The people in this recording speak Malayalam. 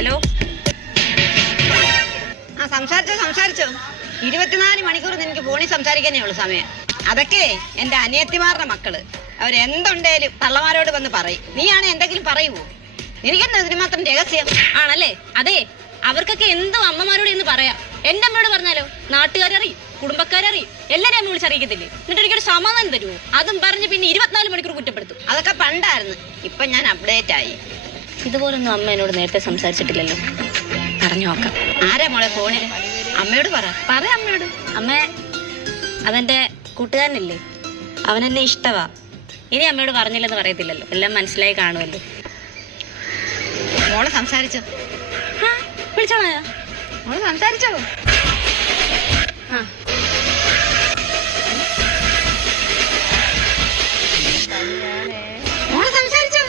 ഹലോ. ആ സംസാരിച്ചോ 24 മണിക്കൂർ നിനക്ക് ഫോണിൽ സംസാരിക്കാനേ ഉള്ളു സമയം. അതൊക്കെ എന്റെ അനിയത്തിമാരുടെ മക്കള് അവരെന്തുണ്ടേലും തള്ളമാരോട് വന്ന് പറയും. നീയാണ് എന്തെങ്കിലും പറയുവോ? നിനക്കെന്താ ഇതിന് മാത്രം രഹസ്യം ആണല്ലേ? അതെ, അവർക്കൊക്കെ എന്തും അമ്മമാരോട് എന്ന് പറയാം. എന്റെ അമ്മയോട് പറഞ്ഞാലോ നാട്ടുകാരറിയും, കുടുംബക്കാരറിയും, എല്ലാരും അമ്മ വിളിച്ചറിയിക്കത്തില്ലേ? എന്നിട്ട് എനിക്കൊരു സമാധാനം തരുമോ? അതും പറഞ്ഞ് പിന്നെ 24 മണിക്കൂർ കുറ്റപ്പെടുത്തും. അതൊക്കെ പണ്ടായിരുന്നു. ഇപ്പൊ ഞാൻ അപ്ഡേറ്റ് ആയി. ഇതുപോലൊന്നും അമ്മ എന്നോട് നേരത്തെ സംസാരിച്ചിട്ടില്ലല്ലോ. പറഞ്ഞു നോക്കാം. ആരാ മോളെ ഫോണില്? അമ്മയോട് പറ അമ്മയോട്. അമ്മ, അതെന്റെ കൂട്ടുകാരനില്ലേ, അവനെന്നെ ഇഷ്ടവാ. ഇനി അമ്മയോട് പറഞ്ഞില്ലെന്ന് പറയത്തില്ലല്ലോ, എല്ലാം മനസ്സിലായി കാണുമല്ലോ. മോളെ സംസാരിച്ചോ? വിളിച്ചോളാ. മോള് സംസാരിച്ചോ? മോള് സംസാരിച്ചോ?